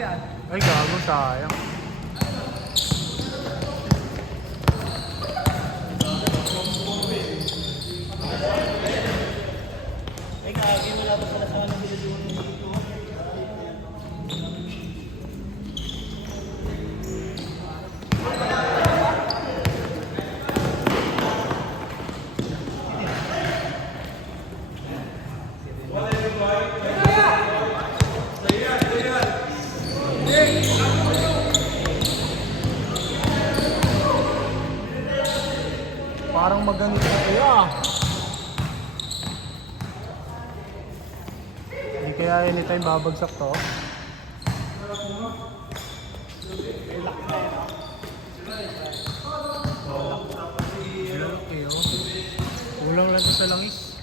Ay, gago, sayang. Ay, kagay mo dapat pala sa kanang binuduan mo dito. Parang maganito kayo ah. Hindi kaya anytime babagsak to. Okay, oh. Kulang lang to sa langis.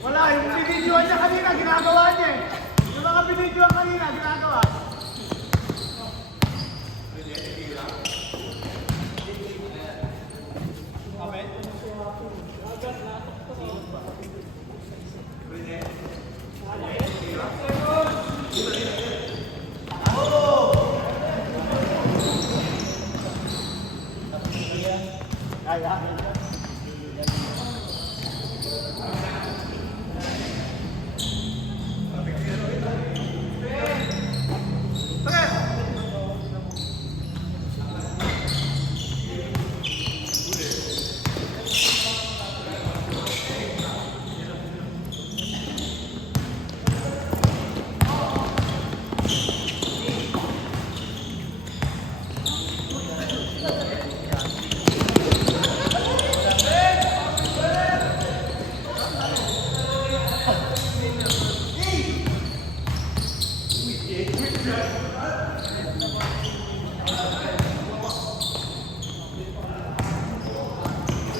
Wala, yung binidyoan niya kanina, ginagawa niya eh. Yung mga binidyoan kanina, ginagawa.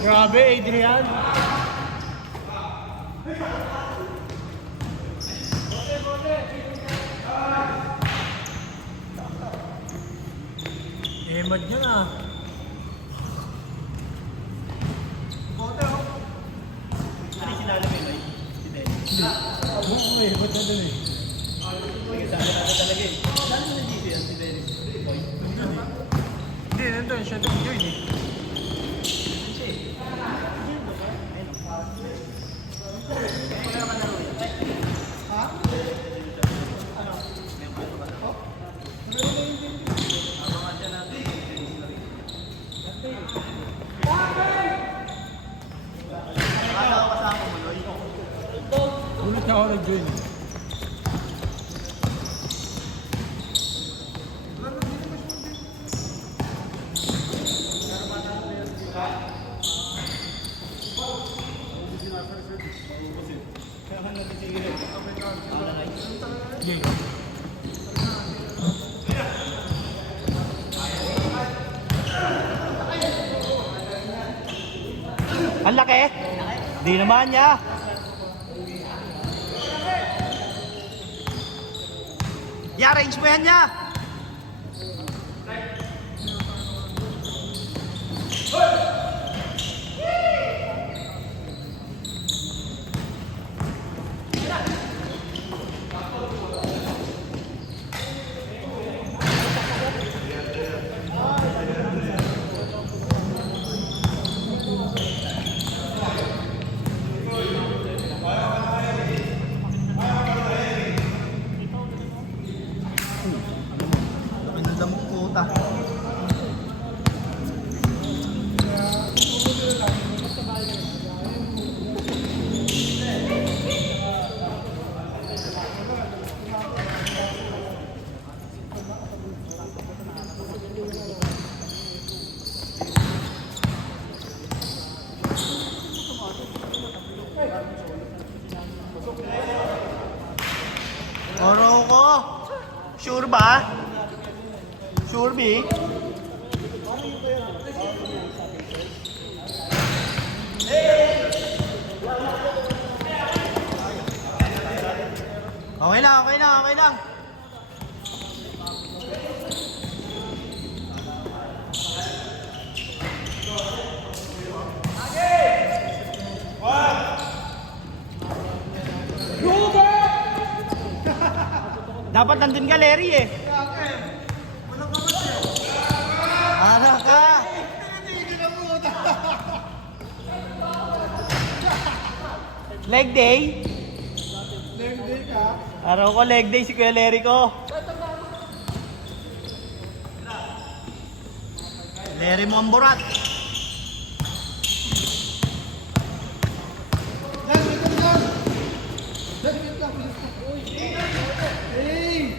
Grabe, Adrian. Emad yun ah. Ano yung sinala mo yun? Si Dennis. Oo eh, ba't na dun eh? Sige, saan na talaga eh. Saan mo nandito yan si Dennis? Boy. Hindi, nandun siya doon yun eh. Ulit na ako nag-join eh. Yeah. Ang laki! Di naman niya! I-arrange mo yan niya! Pinagdamok puta. Oro ko. Sure ba? Sure, B? Okay lang, okay lang, okay lang. One. Dapat nandun ka, Larry eh. Ara ka. Leg day? Leg day ka. Araw ko leg day si Kuya Larry ko. Larry mo ang burat. Yan, ito yan. Yan, ito. Hey!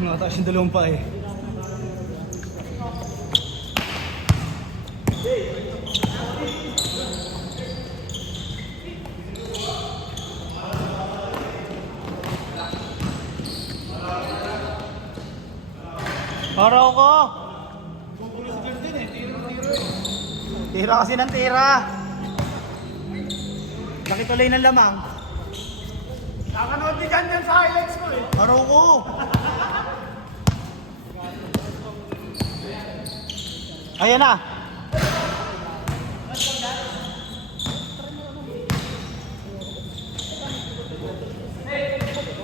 Nakataas yung dalawang pa eh. Araw ko! Tira kasi ng tira. Nakituloy ng lamang. Nakanood din dyan sa highlights ko eh. Araw ko! Ayan na!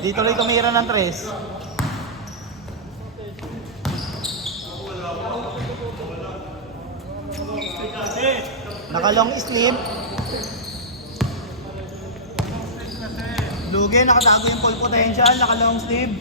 Di tuloy tumira ng 3. Naka-long sleeve. Lugi, nakatago yung full potential, naka-long sleeve.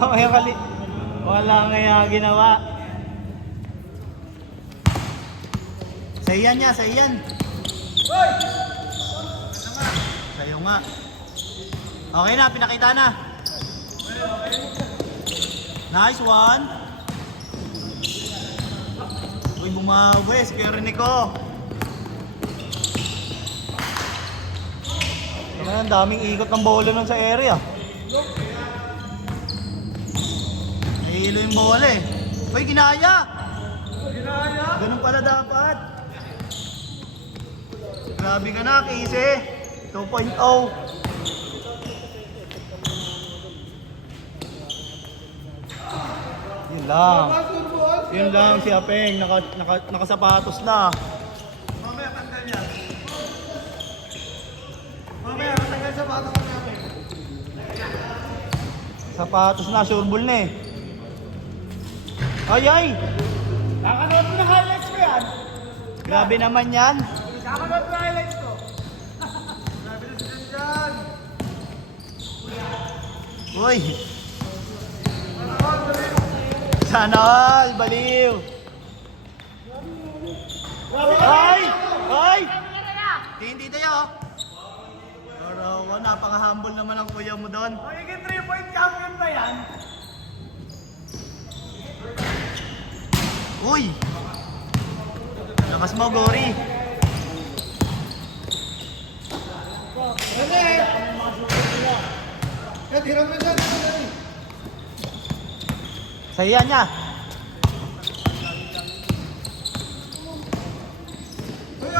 Kamaya kali. Wala nga ginawa. Sayan niya, sayan. Hoy! Sayo nga. Okay na, pinakita na. Nice one. Uy, bumawi. Security ko. Ang daming ikot ng bola nun sa area. Nahihilo yung bola eh. Uy, ginaya! Ginaya? Ganun pala dapat. Grabe ka na, Casey. 2.0. Yun lang. Yun lang si Apeng. Nakasapatos na. Mamaya tanggal yan. Mamaya tanggal sa bata ko namin. Sapatos na, sureball na eh. Ay, ay! Nakanood mo na highlights ko yan. Grabe naman yan. Nakanood mo na highlights ko. Grabe na sila dyan. Uy! Sana all, baliw! Ay! Ay! Hindi tayo. Pero napaka-humble naman ang kuya mo doon. Magiging 3-point champion ba yan? Uy! Lakas mo, Gory. Ano eh? Yan, hirap na dyan. Sayan niya.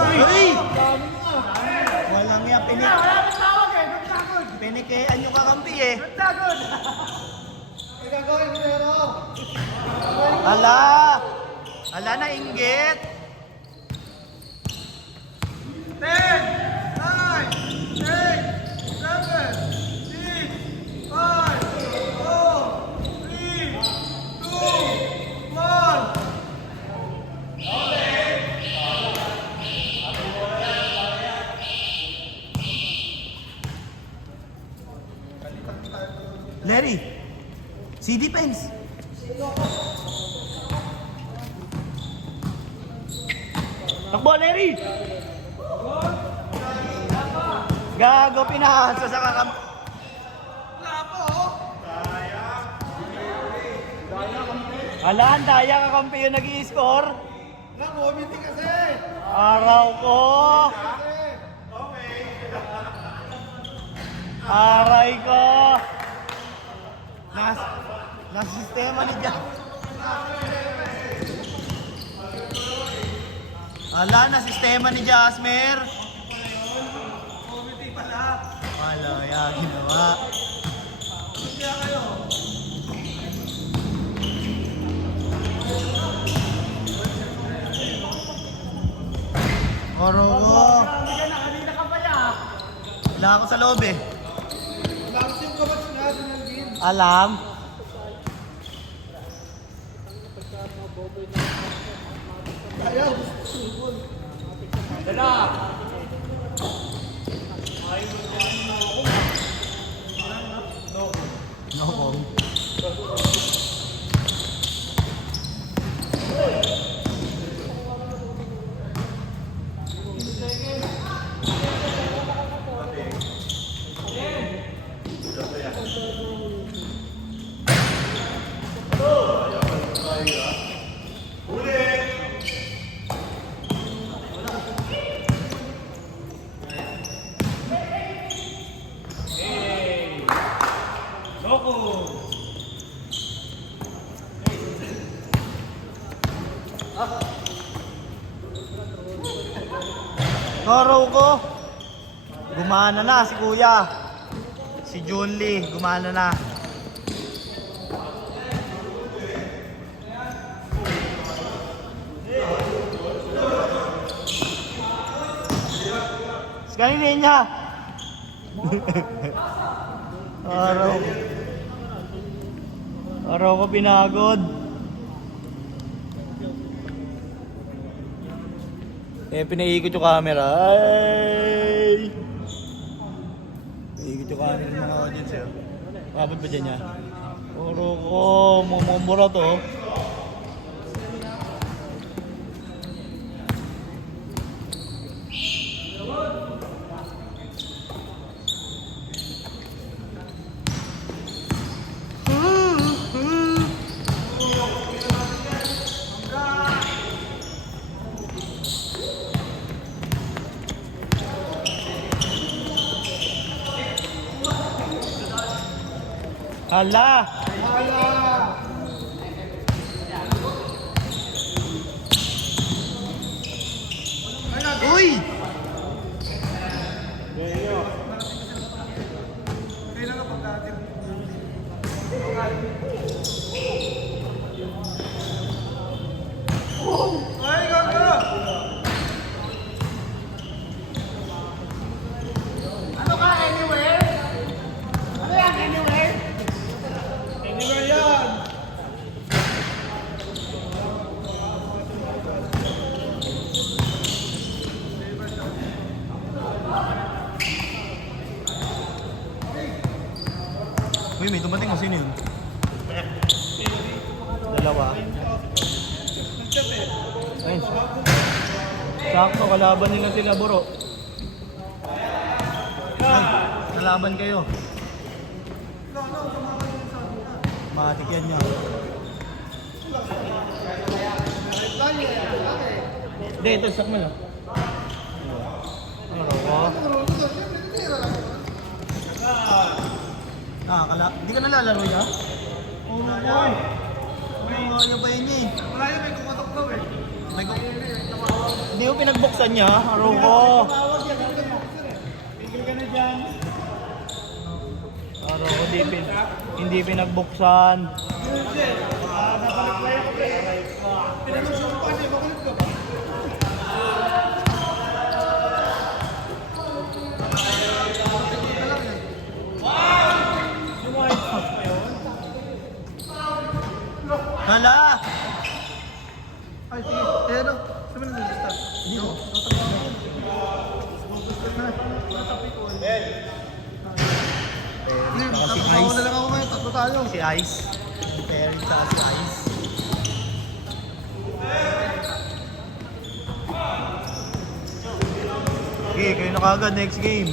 Uy! Walang nga, Wala na tawag eh. Good na good. pinikean yung kakampi eh. Good na good. May gagawin ko pero. Ala! Ala na inggit. 10, 9, 8, 7, 6, 5, 4, 3, 2, 1. Larry. Si defense. Takbo, Larry! Gago, pinahasa sa kakam... Alaan, daya kakampi yung nag-i-score. Araw ko. Aray ko. Nas sistema ni Jack. Ala, na sistema ni Jasmer. Wala, yan, ginawa. Oro ko. Kanina ka pa yan. Wala ako sa loob eh. Tapos yung kabats nga, Dunalgin. Alam. Ayaw. Dala! No ball. Araw ko. Gumana na si Kuya. Si Junlie, gumana na. Kanina niya. Araw. Araw ko pinagod. Eh, pinaikot yung camera. Ay! Pinaikot yung camera ng mga audience eh. Mabot ba dyan yan? Puro ko, mumura to. Hala! Uy! Ay, gago! Ano ka, anywhere? Ano yan, anywhere? Anywhere yan! Uy, may dumating o sino yun? Dalawa. Ayun. Sakto, kalaban nila sila, bro. Ay, kalaban kayo. Matik yan niya. Hindi, ito sakmal ah. Ano ko? Hindi ka nalalaro niya? Oo nga yan. Oo nga ba yun niya eh. Wala yun, may kumatok daw eh. Hindi mo pinagbuksan niya, araw ko. Tawag yan, pigil ka na dyan. Araw ko, hindi pinagbuksan. Pinanong-sumpan eh, makulit ka ba? Hala! Ay, sige. Eh, ano? Sabi na nag-start. Hindi mo. Tapos na lang ako ngayon. Tatlo tayo. Si Ice. Si Perry tsaka si Ice. Okay, kayo na kagad next game.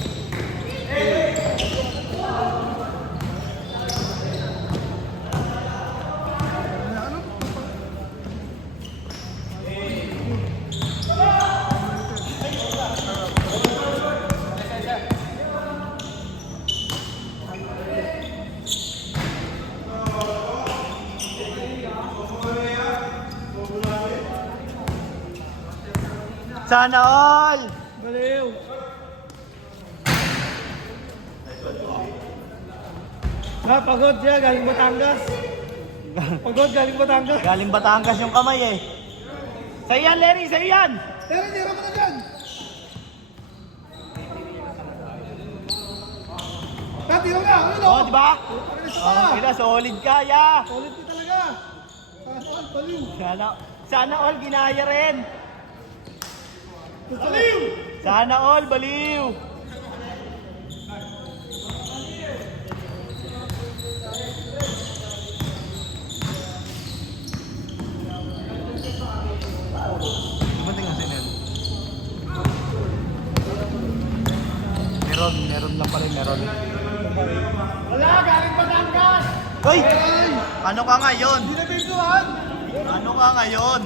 Sana all! Baliw. Pagod siya, galing Batangas. Pagod, galing Batangas. Galing Batangas yung kamay eh. Sa'yo yan, Larry! Sa'yo yan! Pero tira mo na dyan. Tira nga, ano? Oh, di ba? Ano Oh, kaya solid ka, ya! Solid ka talaga. Saan, baliw. Sana all ginaya rin! Baliw! Sana all baliw! Ba't nga sin yan? Meron lang pala yung meron. Wala, galing Batangas. Hoy! Ano ka ngayon? Hindi na bintuhan. Ano ka ngayon?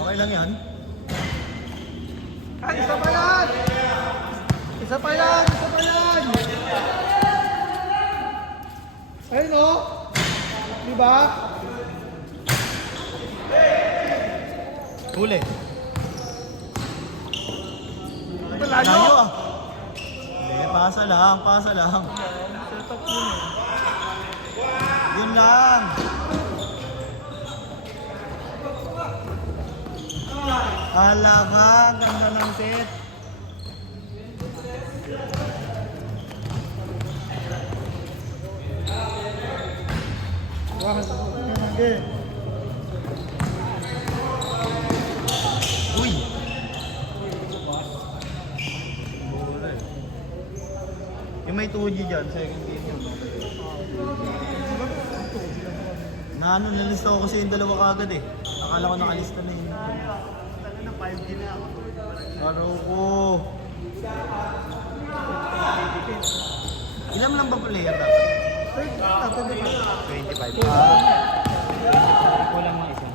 Okay lang yan. Ay, isa pa yan. Isa pa yan, isa pa yan. Ayun o. Diba? Huli. Malayo. Layo ah. Hindi, pasa lang, pasa lang. Setup yun eh. Yun lang. Hala ka, ganda ng set. Wah, okay. Uy! Yung may 2G dyan, second game yun. Naano, nalista ko kasi yung dalawa kagad eh. Akala ko nakalista na yun. Aro ko. Ilan lang ba player dapat? 25. Kulang ng isa.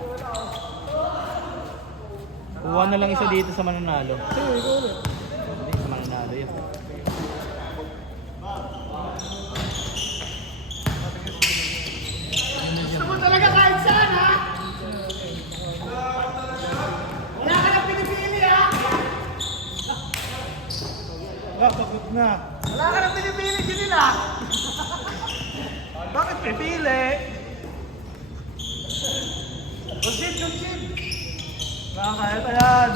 Kuha na lang isa dito sa mananalo. Sige, ikaw ulit. Hindi, sa mananalo yun. Gusto mo talaga kahit saan, ha? Wala ka nang pinipili, ha? Wala, pagod na. Wala ka nang pinipili, sinila. Bakit pipili? Kunsin. Kaya pa yan.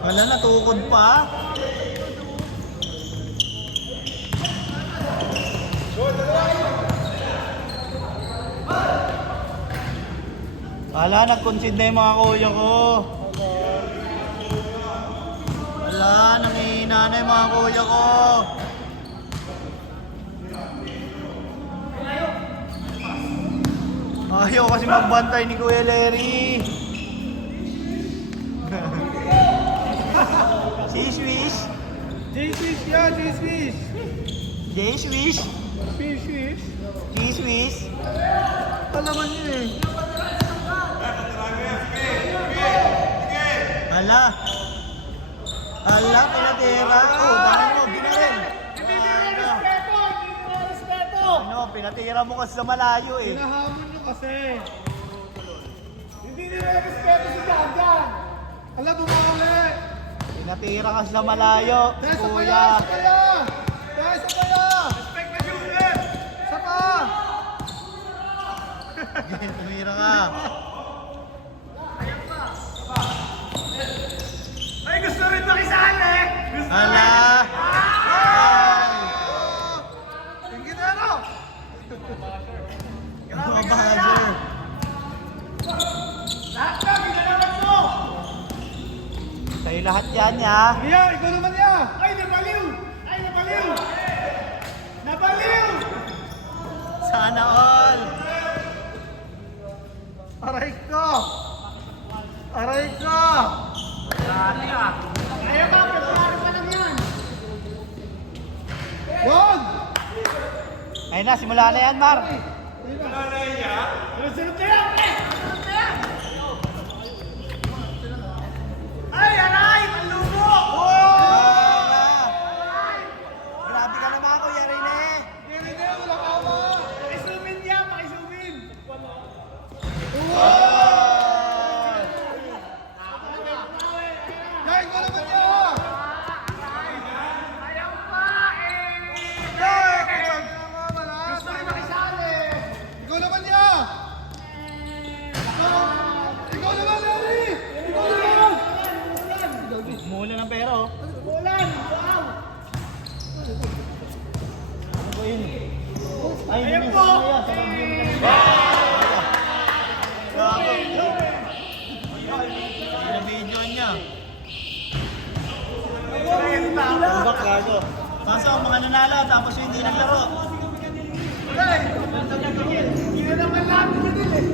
Wala na, tukod pa. Wala, nag-concede na yung mga kuya ko. Wala, nangihina na yung mga kuya ko. Ayaw kasi magbantay ni Kuya Larry. Si Swish. J-Swiss yan, J-Swiss. J-Swish. P-Swiss. T-Swish. Palaman yun eh. Hala. Hala, pinatira. Oh, dahil mo, ginarin. Hindi respeto. Ano, pinatira mo kasi sa malayo eh. Hinahamon nyo kasi. Hindi respeto si Janjan. Alam mo mga ulit. Pinatira kasi sa malayo, Dahil sa kuya. kaya. Respect na Juliet. Isa pa. Tumira ka. Ay, gusto rin makisali. Hala. Yung ginero. Mga buzzer. Lahat na, ginagawa mo. Sa lahat yan niya. Iya, ikaw naman niya. Ay, nabaliw. Ay, nabaliw. Nabaliw. Sana all. Aray ko. Aray ko. Kaya ba, preparado pa lang yan. Wag! Ayun na, simula na yan, Mar. Sunod na yan, pre! Sunod na yan! Ay, aray! Malubo! Grabe ka naman ako, yari na eh. Hindi na, wala ka ba? Pakisumin niya, pakisumin! Dahil ko naman niya! Ayaw pa eh! Gusto rin makisali! Ikaw naman niya! Ikaw naman, Larry! Ikaw naman! Mula ng pera, oh. Ulan! Wow! Ano po yun? Ay, Ayan hindi po! na video niya. Ang baklago. Kaso ang mga nanalo, tapos yung hindi naglaro. Hindi na naman lahat na din eh!